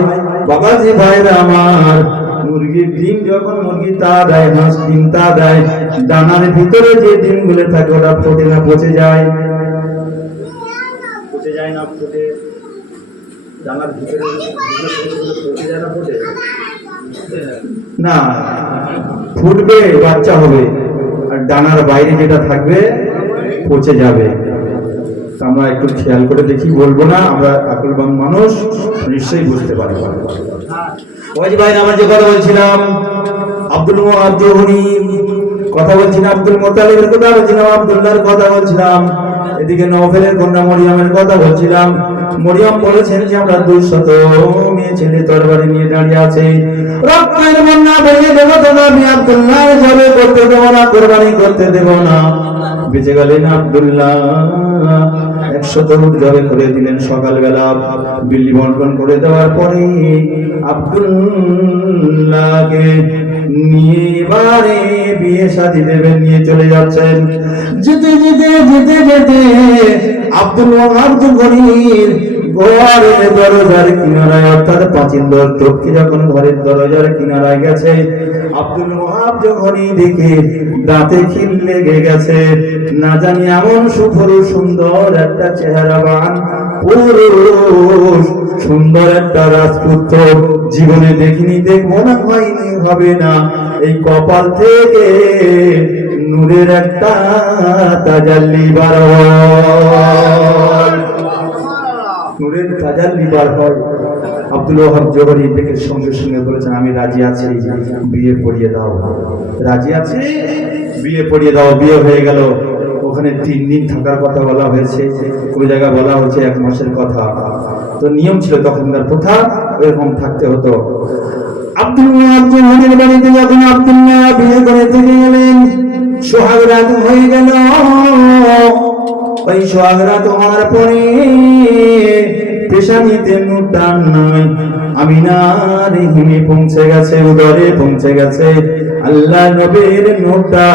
বাবাজি ভাইরা আমার, মুরগির ডিম যখন মুরগি তা দেয়, হাঁস ডিম তা দেয়, দানার ভিতরে যে ডিমগুলো থাকে ওটা ফোটে না, পচে যায়? পচে যায় না? ফোটে দানার ভিতরে পচে যায় না? ফোটে না, ফুটবে, বাচ্চা হবে, আর ডানার বাইরে যেটা থাকবে পচে যাবে। আমরা একটু খেয়াল করে দেখি, বলবো না, আমরা আকলবান মানুষ, নিশ্চয়ই বুঝতে পারবো। ওই ভাই আমরা যে কথা বলছিলাম, আব্দুল ওয়াহাব জোহরি কথা বলছিলাম, আব্দুল মুত্তালিবের কথা বলছিলাম, আব্দুল্লাহর কথা বলছিলাম, এদিকে নওফেলের কন্যা মরিয়মের কথা বলছিলাম। মরিয়ম বলেছেন যে আমরা 200 মেয়ে ছেলে তরবারি নিয়ে দাঁড়িয়ে আছে, রক্তের বন্যা বইয়ে দেবো, তবে আমি আব্দুল্লাহ জবে করতে দেবো না, কোরবানি করতে দেবো না। বেঁচে গেলেন আব্দুল্লাহ, 100 উট জবে করে দিলেন। সকালবেলা বিল্লি বন্টন করে দেওয়ার পরে আব্দুল্লাহকে নিয়ে এবারে বিয়ে শাদী দেবেন, নিয়ে চলে যাচ্ছেন। যেতে যেতে যেতে যেতে আব্দুল ওয়াহাব যখনই ঘরের দরজার কিনারায়, অর্থাৎ পাঁচিল টপকে যখন ঘরের দরজার কিনারায় গেছে, আব্দুল ওয়াহাব যখনই দেখে দাঁতে খিল লেগে গেছে। না জানি এমন সুন্দর একটা চেহারাবান পুরুষ, সুন্দর একটা রাজপুত্র জীবনে দেখিনি, দেখবো না, হয়নি, হবে না। এই কপাল থেকে নূরের একটা তাজাল্লি বার হয়, নূরের তাজাল্লি বার হয়। আব্দুল ওয়াহাব জোহরি দেখে সঙ্গে সঙ্গে বলেছেন, আমি রাজি আছি, বিয়ে পড়িয়ে দাও। রাজি আছে, বিয়ে পড়িয়ে দাও। বিয়ে হয়ে গেল। ওখানে 3 দিন থাকার কথা বলা হয়েছে, ওই জায়গায় বলা হয়েছে 1 মাসের কথা। তো নিয়ম ছিল তখনকার প্রথা, এরকম থাকতে হতো। আব্দুল ওয়াহাব জোহরির বাড়িতে যখন আব্দুল্লাহ বিয়ে করে থেকে গেলেন, সোহাগ রাত হয়ে গেল। ওই সোহাগ রাত হওয়ার পরে পেশানিতে নূরটা নাই, আমিনার হিমে পৌঁছে গেছে, উদরে পৌঁছে গেছে। আল্লাহ নবীর নূরটা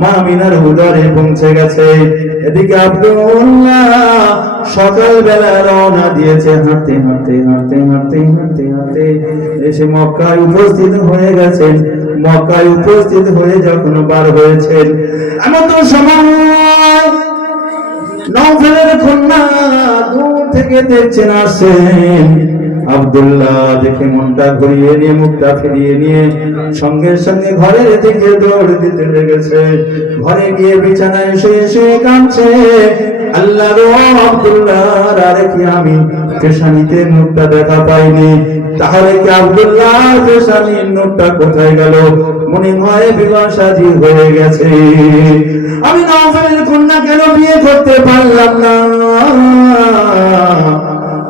মা আমিনার উদরে পৌঁছে গেছে। এদিকে আব্দুল্লাহ সকালবেলা রওনা দিয়েছে, হাঁটতে হাঁটতে হাঁটতে হাঁটতে হাঁটতে হাঁটতে এসে মক্কায় উপস্থিত হয়ে গেছেন। মক্কায় উপস্থিত হয়ে যখন বার হয়েছেন, এমন তো সময় নওফেলের কন্যা দূর থেকে দেখছেন আসেন। আব্দুল্লাহ দেখে মনটা ঘুরিয়ে নিয়ে, মুখটা ফিরিয়ে নিয়ে সঙ্গে সঙ্গে ঘরের দিকে দৌড় দিতে লেগেছে। ঘরে গিয়ে বিছানায় শুয়ে কাঁদছে, আল্লাহ গো আব্দুল্লাহ, আরে কি আমি পেশানিতে নূরটা দেখা পাইনি? তাহলে কি আব্দুল্লাহ পেশানির নূরটা কোথায় গেল? মনে হয় বিবাহ শাদী হয়ে গেছে। আমি নওফেলের কন্যা কেন বিয়ে করতে পারলাম না?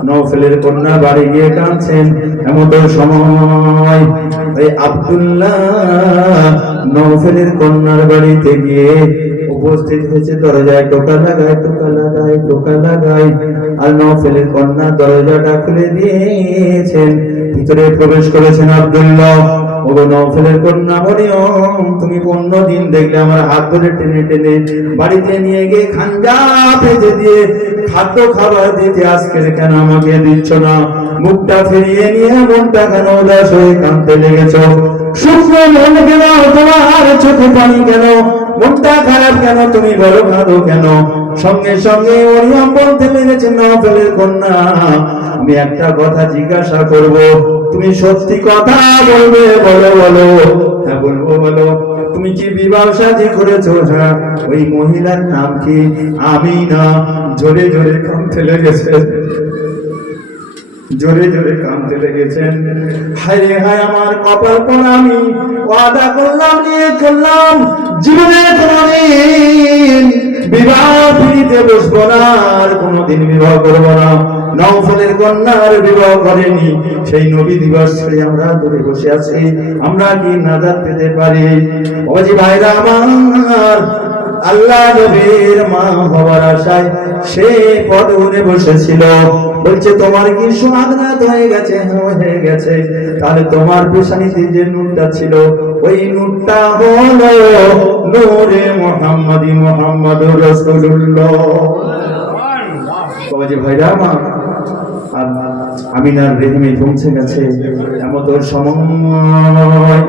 নওফেলের কন্যা বাড়ি গিয়ে কাঁদছেন। এমন সময় ওই আব্দুল্লাহ নওফেলের কন্যার বাড়িতে গিয়ে উপস্থিত হয়েছে। দরজায় টোকা লাগায়, টোকা লাগায়, টোকা লাগায়, আর নওফেলের কন্যা দরজাটা খুলে দিয়েছেন। ভিতরে প্রবেশ করেছেন আব্দুল্লাহ। ও নওফেলের কন্যা মরিয়ম, তুমি অন্যদিন দেখলে আমার হাত ধরে টেনে টেনে বাড়িতে নিয়ে গিয়ে খাঞ্জা পেতে দিয়ে খাদ্য খাবার দিতে, আজকে কেন আমাকে দিচ্ছ না? মুখটা ফিরিয়ে নিয়ে মনটা কেন উদাস হয়ে কাঁদতে লেগেছ? শুকনো মন কেন তোমার, চোখে পানি কেন, মনটা খারাপ কেন, তুমি বড় কাঁদো কেন? সঙ্গে সঙ্গে মরিয়ম বলতে লেগেছে, নওফেলের কন্যা, আমি একটা কথা জিজ্ঞাসা করব, তুমি সত্যি কথা বলবে? বলো বলো। হ্যাঁ বলবো, বলো। তুমি কি বিবাহ শাদী করেছো? হ্যাঁ। ওই মহিলার নাম কি? আমিনা। জোরে জোরে কাঁদতে লেগেছে, জোরে জোরে কাঁদতে লেগেছেন। হায় রে হায়, আমার কপাল পোড়া, আমি ওয়াদা করলাম, নিয়ে করলাম, জীবনে কোনদিন বিবাহ পিড়িতে বসবো না, আর কোনদিন বিবাহ করবো না। নওফেলের কন্যার বিবাহ করেনি, সেই নবী দিবস ছেড়ে আমরা দূরে বসে আছি। আমরা কি নাজাত পেতে পারি? ওজি ভাইরা আমার, আল্লাহ নবীর মা হওয়ার আশায় সে পদে বসেছিল। বলছে, তোমার কি সোহাগ রাত হয়ে গেছে? হয়ে গেছে। তাহলে তোমার পেশানিতে যে নূরটা ছিল, ওই নূরটা হলো নূরে মুহাম্মাদি, মুহাম্মাদুর রাসূলুল্লাহ। ওজি ভাইরা আমার, আমিনার রেহেমে পৌঁছে গেছে। এমন সময়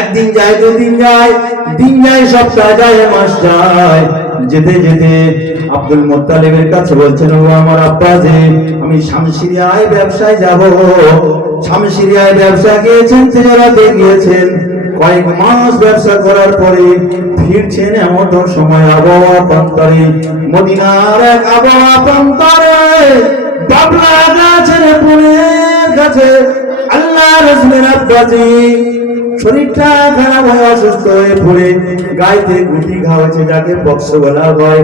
একদিন যায়, দুদিন যায়, দিন যায়, সপ্তাহ যায়, মাস যায়। যেতে যেতে আব্দুল মুত্তালিবের কাছে বলছেন, ও আমার আব্বা, যে আমি শামসিরিয়ায় ব্যবসায় যাব। শামসিরিয়ায় ব্যবসা গিয়েছেন, তেজারাতে গিয়েছেন। কয়েক মাস ব্যবসা করার পরে ফিরছেন। এমন সময় আবহাওয়া প্রান্তরে, মদিনার এক আবহাওয়া প্রান্তরে বাবলা গাছের ফুলের কাছে আল্লাহ রাসূলের আব্বাজি শরীরটা খারাপ হয়ে অসুস্থ হয়ে পড়ে গাইতে গুটি ঘা হয়েছে, যাকে পক্স বলা হয়।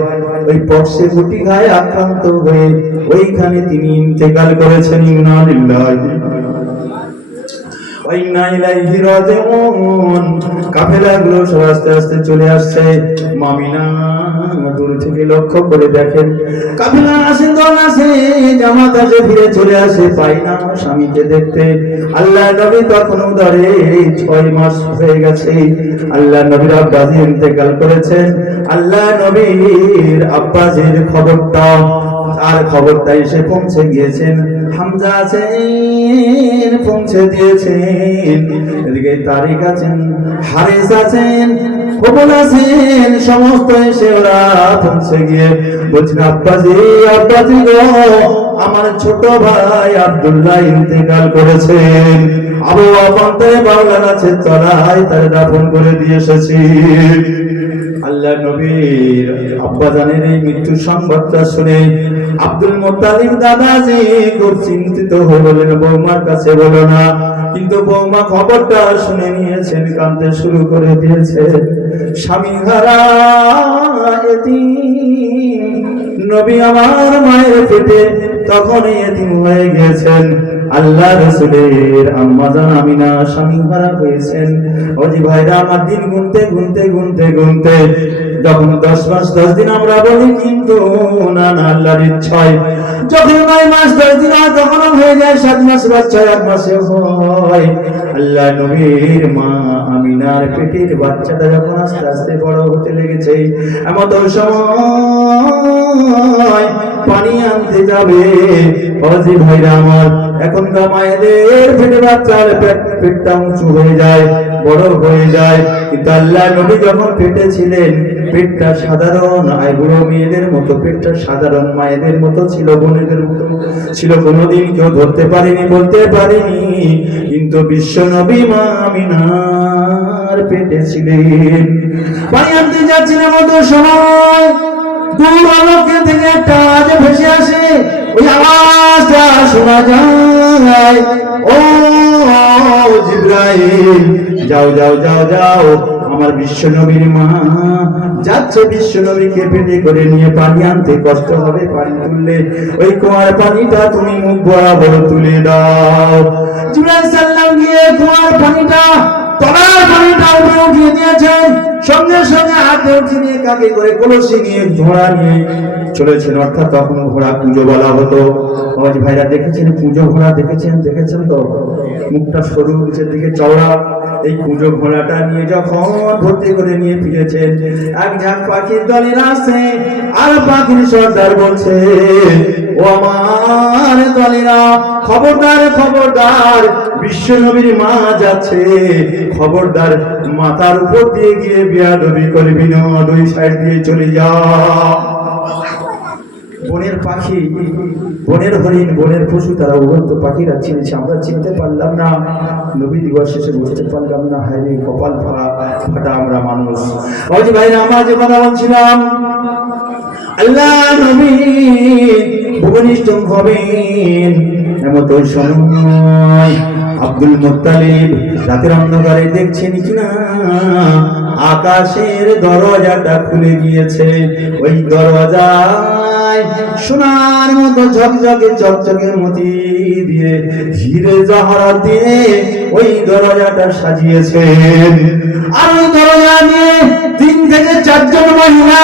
ওই পক্সে গুটি ঘায়ে আক্রান্ত হয়ে ওইখানে তিনি ইন্তেকাল করেছেন। ইন্না লিল্লাহি ওয়া ইন্না ইলাইহি রাজিউন। কাফেলাগুলো সব আস্তে আস্তে চলে আসছে। মামিনা দূর থেকে লক্ষ্য করে দেখেন কাফেলা আসে, দল আসে, জামাত আসে, ফিরে চলে আসে, পাই না স্বামীকে দেখতে। আল্লাহ নবী তখনও ধরে 6 মাস হয়ে গেছে। আল্লাহ নবীর আব্বাজি ইন্তেকাল করেছেন। আল্লাহ নবীর আব্বাজির খবরটা এসে পৌঁছে গিয়েছেন। হামজা আছেন, পৌঁছে দিয়েছেন। এদিকে তারিক আছেন, হারিস আছেন, খবর আছেন, সমস্ত এসে ওরা পৌঁছে গিয়ে বলছেন আব্বাজি গো, আমার ছোট ভাই আব্দুল্লাহ ইন্তেকাল করেছেন। আবু আপান্তায় বাংলা গাছের তলায় তার দাফন করে দিয়ে এসেছি। আল্লাহ নবীর আব্বাজানের এই মৃত্যুর সংবাদটা শুনে আব্দুল মুত্তালিব দাদাজি খুব চিন্তিত হয়ে বললেন, বৌমার কাছে বলো না। কিন্তু বৌমা খবরটা শুনে নিয়েছেন, কাঁদতে শুরু করে দিয়েছেন। স্বামী হারা এতিম নবী আমার মায়ের পেটে তখন এতিম হয়ে গিয়েছেন। আল্লাহ রাসূলের আম্মা জান আমিনা স্বামী হারা হয়েছেন। ওজি ভাইরা আমার দিন গুনতে যখন 10 মাস 10 দিন আমরা বলি, কিন্তু না আল্লাহর ইচ্ছায় যখন 9 মাস 10 দিন হয় তখন হয়ে যায় 7 মাস বাচ্চা 1 মাসে হয়। আল্লাহ নবীর মা আমিনার পেটের বাচ্চাটা যখন আস্তে আস্তে বড় হতে লেগেছে, এমন সময় পানি আনতে যাবে। ওজি ভাইরা আমার, এখনকার মায়েদের পেটে বাচ্চার পেটটা উঁচু হয়ে যায়, বড় হয়ে যায়। কিন্তু আল্লাহ নবী যখন পেটে ছিলেন, পেটটা সাধারণ বুড়ো মেয়েদের মতো, পেটটা সাধারণ মায়েদের মতো ছিল, বোনেদের মতো ছিল। কোনোদিন কেউ ধরতে পারেনি, বলতে পারেনি। কিন্তু বিশ্ব নবী মা আমিনার পেটে ছিলেন। পানি আনতে যাচ্ছিলেন, মতো সময় দূর আলোকে থেকে একটা আওয়াজ ভেসে আসে। ওই আওয়াজটা শোনা যায়, ও জিবরাইল, যাও, আমার বিশ্ব নবীর মা যাচ্ছে বিশ্ব নবীকে পেটে করে নিয়ে পানি আনতে কষ্ট হবে, পানি তুললে ওই কুয়ার পানিটা তুমি মুখ বরাবর তুলে দাও। জিবরাইল সাল্লাম গিয়ে কুয়ার পানিটা, তলার পানিটা উপরে উঠিয়ে দিয়েছেন। সঙ্গে সঙ্গে হাতে উঠিয়ে নিয়ে কাকে করে কলসি নিয়ে ঘোড়া নিয়ে চলেছেন। অর্থাৎ তখন ঘোড়া পুজো বলা হতো। ওই ভাইরা দেখেছেন পুজো ঘোড়া, দেখেছেন তো, মুখটা সরু, নিচের দিকে চওড়া। এই পুজো ঘোড়াটা নিয়ে যখন ভর্তি করে নিয়ে ফিরেছেন, এক ঝাঁক পাখির দলের আসে। আর পাখির সর্দার বলছে, ও আমার দলেরা, খবরদার, বিশ্ব নবীর মা যাচ্ছে, খবরদার, মাথার উপর দিয়ে গিয়ে বেয়াদবি করবি না, 2 সাইড দিয়ে চলে যা। বনের পাখি, বনের হরিণ, বনের পশু, তারা উড়ন্ত পাখিরা চিনেছে, আমরা চিনতে পারলাম না। নবী দিবস শেষে বুঝতে পারলাম না। হায় রে কপাল ফাটা আমরা মানুষ। ওই ভাইরা, আমরা যে কথা বলছিলাম, আল্লাহ নবী ভূমিষ্ঠ হবেন, এমত সময় আব্দুল মুত্তালিব রাতের অন্ধকারে দেখছেন কিনা আকাশের দরজাটা খুলে গিয়েছে। ওই দরজায় সোনার মতো ঝকঝকে মতি দিয়ে, হিরে জহরত দিয়ে ওই দরজাটা সাজিয়েছেন। আর ওই দরজা দিয়ে 3 থেকে 4 জন মহিলা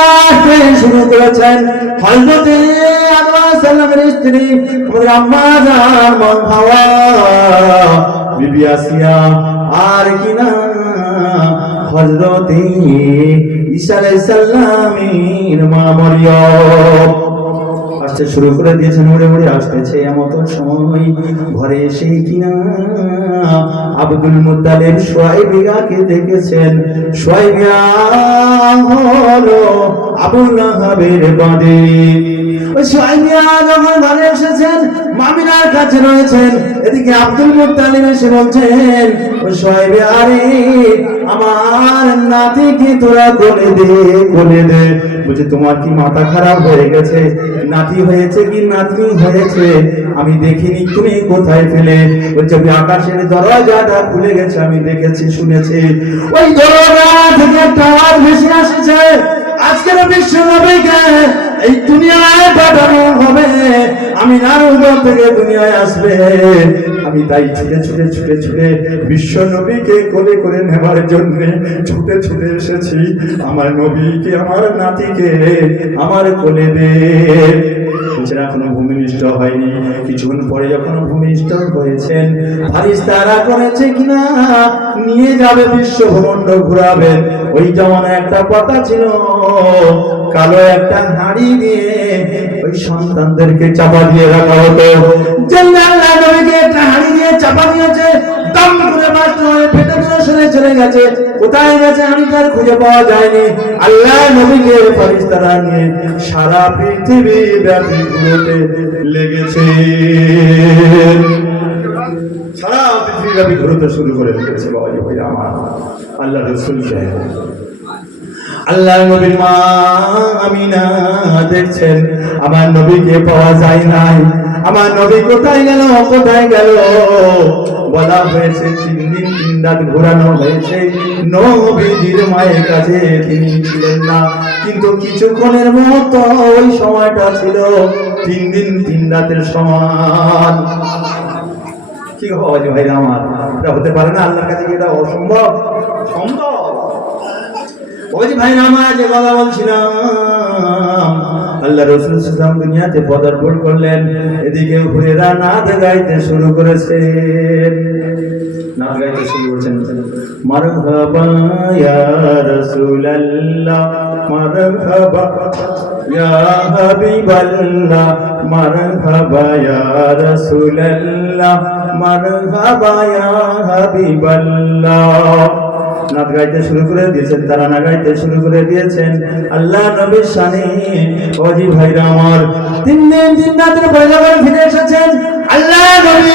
শুরু করেছেন। হযরতে আদম সাল্লামের স্ত্রী আমাদের আম্মা জান হাওয়া, বিবি আসিয়া, আর কিনা হযরতে ঈসা আলাইহিস সালামের মা মরিয়ম আসতে শুরু করে দিয়েছেন। উড়ে আসতেছে। এমন সময় ঘরে এসে কিনা আব্দুল মুত্তালিব শুআইবাকে দেখেছেন। শুআইবা হলো আবু লাহাবের বাঁধে। ওই সোহাইব মিয়া যখন ঘরে এসেছেন, মামিনার কাছে রয়েছেন, এদিকে আব্দুল মুত্তালিব এসে বলছেন, ওই সোহাইব, আরে আমার নাতিকে তোরা কোলে দে, কোলে দে। বলছে, তোমার কি মাথা খারাপ হয়ে গেছে? নাতি হয়েছে কি নাতনি হয়েছে আমি দেখিনি, তুমি কোথায় ফেলে? বলছে, আমি আকাশের দরজাটা খুলে গেছে, আমি দেখেছি, শুনেছি। ওই দরজা থেকে একটা আওয়াজ ভেসে আসছে, আজকের বিশ্ব নবীকে এই দুনিয়ায় পাঠানো হবে, আমি নারুদর থেকে দুনিয়ায় আসবে। আমি তাই ছুটে ছুটে ছুটে ছুটে বিশ্ব নবীকে কোলে করে নেওয়ার জন্য ছুটে ছুটে এসেছি। আমার নবীকে, আমার নাতিকে আমার কোলে দে। এখনো ভূমিষ্ঠ হয়নি। কিছুক্ষণ পরে যখন ভূমিষ্ঠ হয়েছেন, ফারিস্তারা করেছে কিনা নিয়ে যাবে, বিশ্ব ভ্রমণ্ড ঘুরাবেন। ওই যেমন একটা কথা ছিল, কালো একটা হাড়ি দিয়ে ওই সন্তানদেরকে চাপা দিয়ে রাখা হতো। আল্লাহ নবীকে একটা হাড়ি দিয়ে চাপা দিয়েছে, দম করে নষ্ট হয়ে পেটে সরে চলে গেছে। কোথায় গেছে আমি তার খুঁজে পাওয়া যায়নি। আল্লাহ নবীকে ফারিস্তারা নিয়ে সারা পৃথিবী ব্যাপী ঘুরতে লেগেছে, সারা পৃথিবী ব্যাপী ঘুরতে শুরু করে দিয়েছে। বাবাজি ভাই আমার, আল্লাহ রাসূল আল্লাহ নবীর মা আমিনা দেখছেন, আমার নবীকে পাওয়া যায় নাই, আমার নবী কোথায় গেল, কোথায় গেল? বলা হয়েছে 3 দিন 3 রাত ঘোরানো হয়েছে, নবীর মায়ের কাছে তিনি ছিলেন না। কিন্তু কিছুক্ষণের মতো ওই সময়টা ছিল 3 দিন 3 রাতের সমান। কি বাবাজি ভাই আমার, এটা হতে পারে না? আল্লাহর কাছে এটা অসম্ভব? সম্ভব। ওই ভাই আমার, যে কথা বলছিলাম, আল্লাহ রাসূল সাল্লাল্লাহু দুনিয়াতে পদার্পণ করলেন, এদিকে হুরেরা নাচ গাইতে শুরু করেছেন, নাচ গাইতে শুরু করেছেন। মারহাবা ইয়া রাসূলুল্লাহ, মারহাবা ইয়া হাবিবাল্লাহ, মারহাবা ইয়া রাসূলুল্লাহ, মারহাবা ইয়া হাবিবাল্লাহ। নাচ গাইতে শুরু করে দিয়েছেন, তারা না গাইতে শুরু করে দিয়েছেন। আল্লাহ নবীর শানে ওজি ভাইরা আমার 3 দিন 3 রাতের পরে যখন ফিরে এসেছেন, আল্লাহ নবী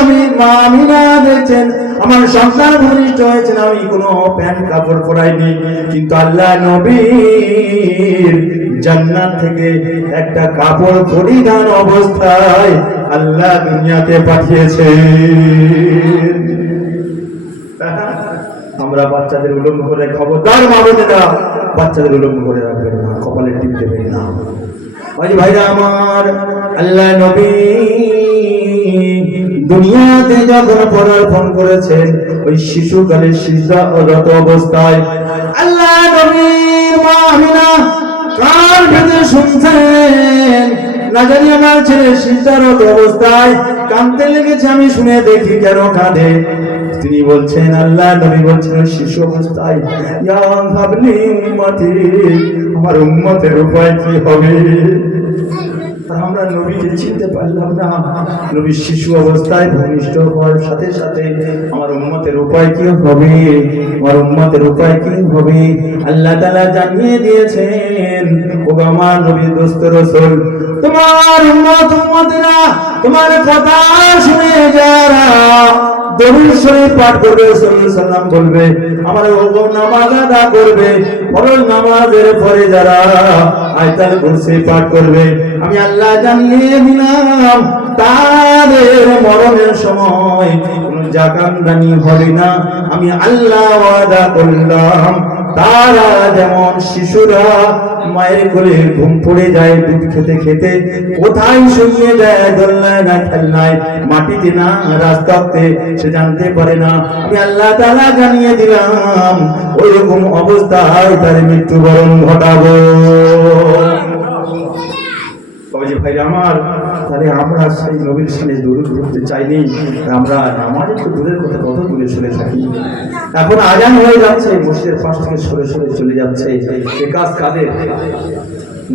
আমি মা আমিনা দেখছেন, আমার সন্তান ভূমিষ্ঠ হয়েছেন, আমি কোনো প্যান্ট কাপড় পরাইনি, কিন্তু আল্লাহ নবীর জান্নাত থেকে একটা কাপড় পরিধান অবস্থায় আল্লাহ দুনিয়াতে পাঠিয়েছে। আমরা বাচ্চাদের উলঙ্গ করে, খবরদার মা বোনেরা, বাচ্চাদের উলঙ্গ করে রাখবেন না, কপালে টিপ দেবেন না। ওই ভাইরা আমার, আল্লাহ নবী দুনিয়াতে যখন পদার্পণ করেছেন, ওই শিশুকালের সিজদারত অবস্থায় আল্লাহ নবীর মা আমিনা কান পেতে শুনছেন, না জানি আমার ছেলে সিজদারত অবস্থায় কাঁদতে লেগেছে, আমি শুনে দেখি কেন কাঁদে। তিনি বলছেন, আল্লাহ নবী বলছেন শিশু অবস্থায়, ইয়া হাবলি উম্মতি, আমার উম্মতের উপায় কি হবে? আমরা নবীকে চিনতে পারলাম না। নবী শিশু অবস্থায় ভূমিষ্ঠ হওয়ার সাথে সাথে আমার উম্মতের উপায় কি হবে, আমার উম্মতের উপায় কি হবে? আল্লাহ তাআলা জানিয়ে দিয়েছেন, ও আমার নবী দোস্ত রাসূল, তোমার উম্মত উম্মতেরা তোমার কথা শুনে যারা দরুদ শরীফ পাঠ করবে, সাল্লাল্লাহু আলাইহি সাল্লাম বলবে, আমার ওগো নামাজ আদা করবে, ফরজ নামাজের পরে যারা আয়াতুল কুরসি পাঠ করবে, আমি আল্লাহ জানিয়ে দিলাম তাদের মরণের সময় কোনো জাকান্দানি হবে না। আমি আল্লাহ ওয়াদা করলাম, তারা যেমন শিশুরা মায়ের কোলে ঘুম পড়ে যায় দুধ খেতে খেতে, কোথায় শুয়ে যায়, দোলনায় না খেলনায়, মাটিতে না রাস্তাতে, সে জানতে পারে না, আমি আল্লাহ তাআলা জানিয়ে দিলাম ওই রকম অবস্থায় তার মৃত্যুবরণ ঘটাবো। ভাই আমার, তাহলে আমরা সেই নবীর সামনে দরুদ পড়তে চাইনি, আমরা নামাজ একটু দূরের কথা কত দূরে সরে থাকি। এখন আজান হয়ে যাচ্ছে, মসজিদের পাশ থেকে সরে সরে চলে যাচ্ছে। এ কাজ কাদের?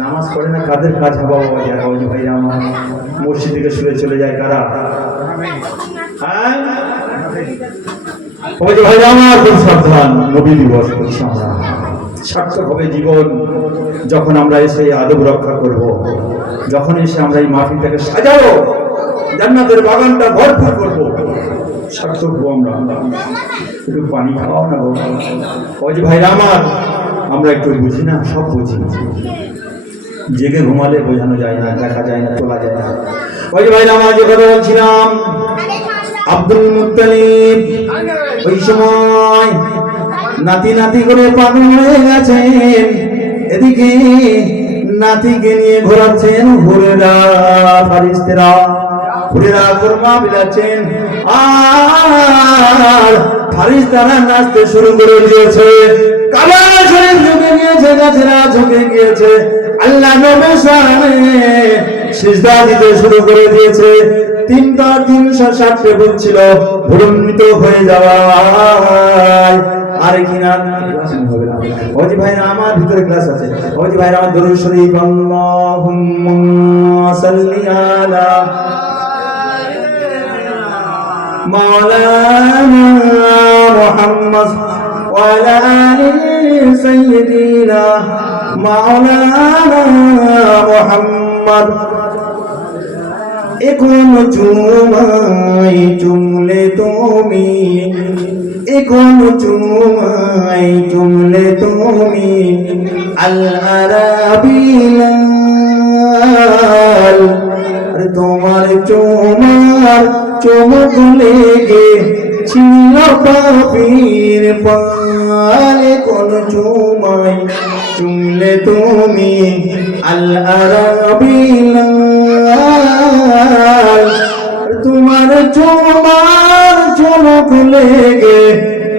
নামাজ পড়ে না কাদের কাজ? হাবা বাবা যায় ভাই আমার, মসজিদ থেকে সরে চলে যায় কারা? হ্যাঁ ভাই আমার, খুব সাবধান, নবী দিবস করছি আমরা। সার্থক হবে জীবন যখন আমরা এসে আদব রক্ষা করব, যখন এসে আমরা এই মাহফিলটাকে সাজাবো, জান্নাতের বাগানটা ভরপুর করবো, সার্থক হবো আমরা। একটু পানি খাওয়াও না বাবা। ওই যে ভাইরা আমার, আমরা একটু বুঝি না, সব বুঝি, জেগে ঘুমালে বোঝানো যায় না, দেখা যায় না, তোলা যায় না। ওই যে ভাইরা আমার, যে কথা বলছিলাম, আব্দুল মুত্তালিব ওই সময় নাতি নাতি করে পাগল হয়ে গেছেন, এদিকে নাতিকে নিয়ে ঘোরাচ্ছেন হুরেরা, ফারিস্তেরা হুরেরা কুরমা বিলাচ্ছেন, আর ফারিস্তারা নাচতে শুরু করে দিয়েছে। কাবা শরীফ ঝুঁকে গিয়েছে, গাছেরা ঝুঁকে গিয়েছে, আল্লাহ নবীর সামনে সিজদা দিতে শুরু করে দিয়েছে। 360 বলছিল ভুলম্বিত হয়ে যাওয়া আর কিনা হবে না। ওই যে ভাইরা আমার, ভিতরে ক্লাস আছে, ওই যে ভাইরা আমার, দরুদ শরীফ আল্লাহুম্মা সাল্লি আলা মাওলানা মুহাম্মদ ওয়া আলা আলি সাইয়্যিদিনা মাওলানা মুহাম্মদ। এখন চুমাই চুমলে তুমি, এখন চুমাই চুমলে তুমি, আল আরাবিলাল, তোমার চুমার চুমক লেগে ছিল পাপীর পাল। কোন চুমাই চুমলে তুমি, আল আরাবিলাল, তোমার চুমার চুমক লেগে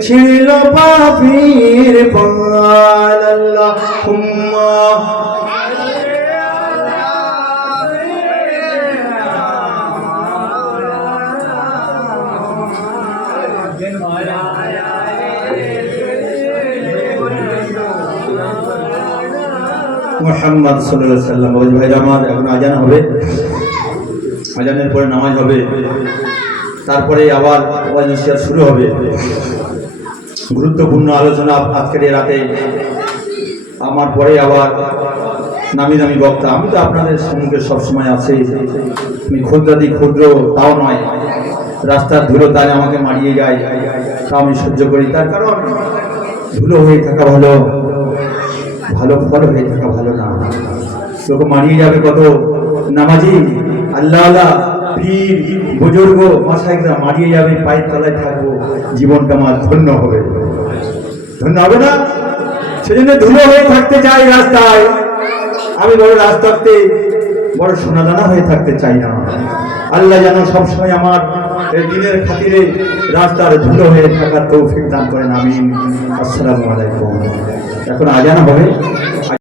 ছিল পাপীর পাল। আল্লাহুম্মা মুহাম্মদ সাল্লাল্লাহু আলাইহি ওয়াসাল্লাম। ওই ভাইরা আমার, এখন আজান হবে, আজানের পরে নামাজ হবে, তারপরে আবার ওয়াজ নসিহত শুরু হবে। গুরুত্বপূর্ণ আলোচনা আজকের এই রাতে। আমার পরে আবার নামি দামি বক্তা। আমি তো আপনাদের সম্মুখে সবসময় আছি, আমি ক্ষুদ্রাতি ক্ষুদ্র তাও নয়, রাস্তার ধুলো তাই আমাকে মারিয়ে যায়, তা আমি সহ্য করি। তার কারণ ধুলো হয়ে থাকা ভালো, ভালো ফল হয়ে থাকা ভালো না। লোক মারিয়ে যাবে কত নামাজি, আল্লাহ পীর বুজুর্গ মাশায়েখরা মারিয়ে যাবে, পায়ের তলায় থাকবো, জীবনটা আমার ধন্য হবে, ধন্য হবে না? সেজন্য ধুলো হয়ে থাকতে চাই রাস্তায়। আমি বড় রাস্তাতে বড় সোনাদানা হয়ে থাকতে চাই না। আল্লাহ যেন সবসময় আমার এই দিনের খাতিরে রাস্তার ধুলো হয়ে থাকার তৌফিক দান করেন, আমিন। আসসালামু আলাইকুম। এখন আজান হবে।